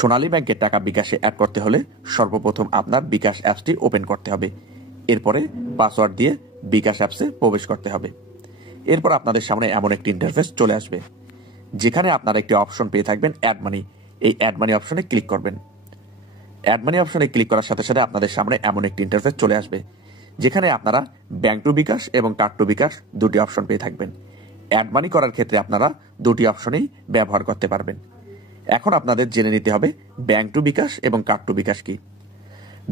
সোনালী ব্যাংকের টাকা বিকাশে অ্যাড করতে হলে সর্বপ্রথম আপনার বিকাশ অ্যাপসটি ওপেন করতে হবে। এরপরে পাসওয়ার্ড দিয়ে বিকাশ অ্যাপসে প্রবেশ করতে হবে। এরপর আপনাদের সামনে এমন একটি ইন্টারফেস চলে আসবে, যেখানে আপনারা একটি অপশন পেয়ে থাকবেন অ্যাড মানি। এই অ্যাড মানি অপশনে ক্লিক করবেন। অ্যাড মানি অপশনে ক্লিক করার সাথে সাথে আপনাদের সামনে এমন একটি ইন্টারফেস চলে আসবে, যেখানে আপনারা ব্যাংক টু বিকাশ এবং কার্ড টু বিকাশ দুটি অপশন পেয়ে থাকবেন। অ্যাড মানি করার ক্ষেত্রে আপনারা দুটি অপশনেই ব্যবহার করতে পারবেন। এখন আপনাদের জেনে নিতে হবে ব্যাংক টু বিকাশ এবং কার্ড টু বিকাশ কি।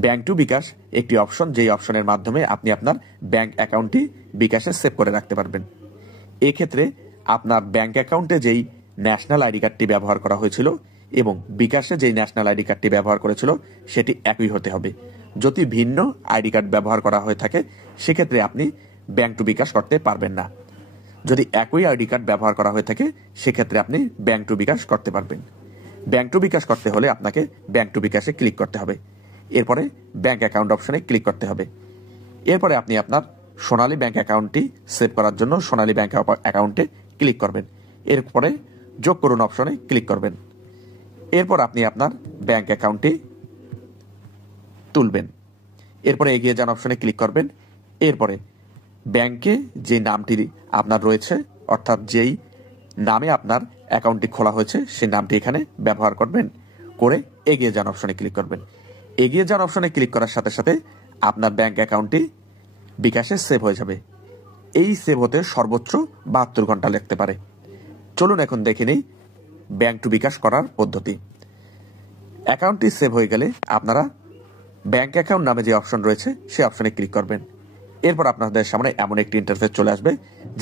ব্যাংক টু বিকাশ একটি অপশন, যেই অপশনের মাধ্যমে আপনি আপনার ব্যাংক অ্যাকাউন্টটি বিকাশে সেভ করে রাখতে পারবেন। এক্ষেত্রে আপনার ব্যাংক অ্যাকাউন্টে যেই ন্যাশনাল আইডি কার্ডটি ব্যবহার করা হয়েছিল এবং বিকাশে যেই ন্যাশনাল আইডি কার্ডটি ব্যবহার করেছিল সেটি একই হতে হবে। যদি ভিন্ন আইডি কার্ড ব্যবহার করা হয়ে থাকে সেক্ষেত্রে আপনি ব্যাংক টু বিকাশ করতে পারবেন না। যদি একই আইডি কার্ড ব্যবহার করা হয়ে থাকে সেক্ষেত্রে আপনি ব্যাংক টু বিকাশ করতে পারবেন। ব্যাংক টু বিকাশ করতে হলে আপনাকে ব্যাংক টু বিকাশে ক্লিক করতে হবে। এরপরে ব্যাংক অ্যাকাউন্ট অপশনে ক্লিক করতে হবে। এরপরে আপনি আপনার সোনালী ব্যাংক অ্যাকাউন্টটি সেভ করার জন্য সোনালী ব্যাংক অ্যাকাউন্টে ক্লিক করবেন। এরপরে যোগ করুন অপশনে ক্লিক করবেন। এরপর আপনি আপনার ব্যাংক অ্যাকাউন্টটি তুলবেন। এরপরে এগিয়ে যান অপশনে ক্লিক করবেন। এরপরে ব্যাংকে যে নামটি আপনার রয়েছে, অর্থাৎ যেই নামে আপনার অ্যাকাউন্টটি খোলা হয়েছে সেই নামটি এখানে ব্যবহার করবেন, করে এগিয়ে যান অপশনে ক্লিক করবেন। এগিয়ে যান অপশনে ক্লিক করার সাথে সাথে আপনার ব্যাংক অ্যাকাউন্টটি বিকাশে সেভ হয়ে যাবে। এই সেভ হতে সর্বোচ্চ 72 ঘন্টা লাগতে পারে। চলুন এখন দেখে নিই ব্যাংক টু বিকাশ করার পদ্ধতি। অ্যাকাউন্টটি সেভ হয়ে গেলে আপনারা ব্যাংক অ্যাকাউন্ট নামে যে অপশন রয়েছে সেই অপশনে ক্লিক করবেন। এরপর আপনাদের সামনে এমন একটি ইন্টারফেস চলে আসবে,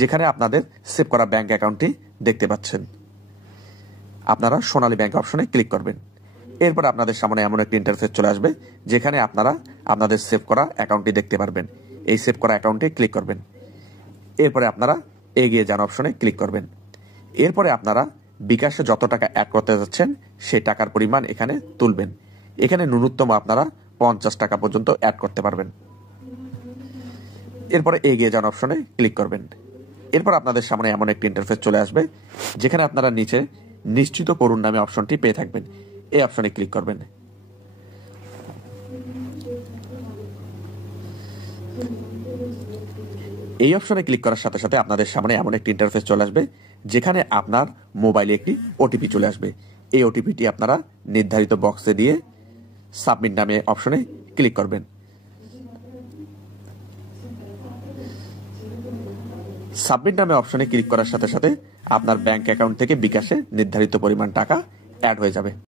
যেখানে আপনাদের সেভ করা ব্যাংক অ্যাকাউন্টটি দেখতে পাচ্ছেন। আপনারা সোনালী ব্যাংক অপশনে ক্লিক করবেন। এরপর আপনাদের সামনে এমন একটি ইন্টারফেস চলে আসবে, যেখানে আপনারা আপনাদের সেভ করা অ্যাকাউন্টটি দেখতে পারবেন। এই সেভ করা অ্যাকাউন্টে ক্লিক করবেন। এরপরে আপনারা এগিয়ে যান অপশনে ক্লিক করবেন। এরপরে আপনারা বিকাশে যত টাকা অ্যাড করতে যাচ্ছেন সেই টাকার পরিমাণ এখানে তুলবেন। এখানে ন্যূনতম আপনারা 50 টাকা পর্যন্ত অ্যাড করতে পারবেন। এরপরে এগিয়ে যান অপশনে ক্লিক করবেন। এরপর আপনাদের সামনে এমন একটি ইন্টারফেস চলে আসবে, যেখানে আপনারা নিচে নিশ্চিত করুন নামে অপশনটি পেয়ে থাকবেন। এই অপশনে ক্লিক করবেন। এই অপশনে ক্লিক করার সাথে সাথে আপনাদের সামনে এমন একটি ইন্টারফেস চলে আসবে, যেখানে আপনার মোবাইলে একটি ওটিপি চলে আসবে। এই ওটিপিটি আপনারা নির্ধারিত বক্সে দিয়ে সাবমিট নামে অপশনে ক্লিক করবেন। সাবমিট নামে অপশনে ক্লিক করার সাথে সাথে আপনার ব্যাংক অ্যাকাউন্ট থেকে বিকাশে নির্ধারিত পরিমাণ টাকা অ্যাড হয়ে যাবে।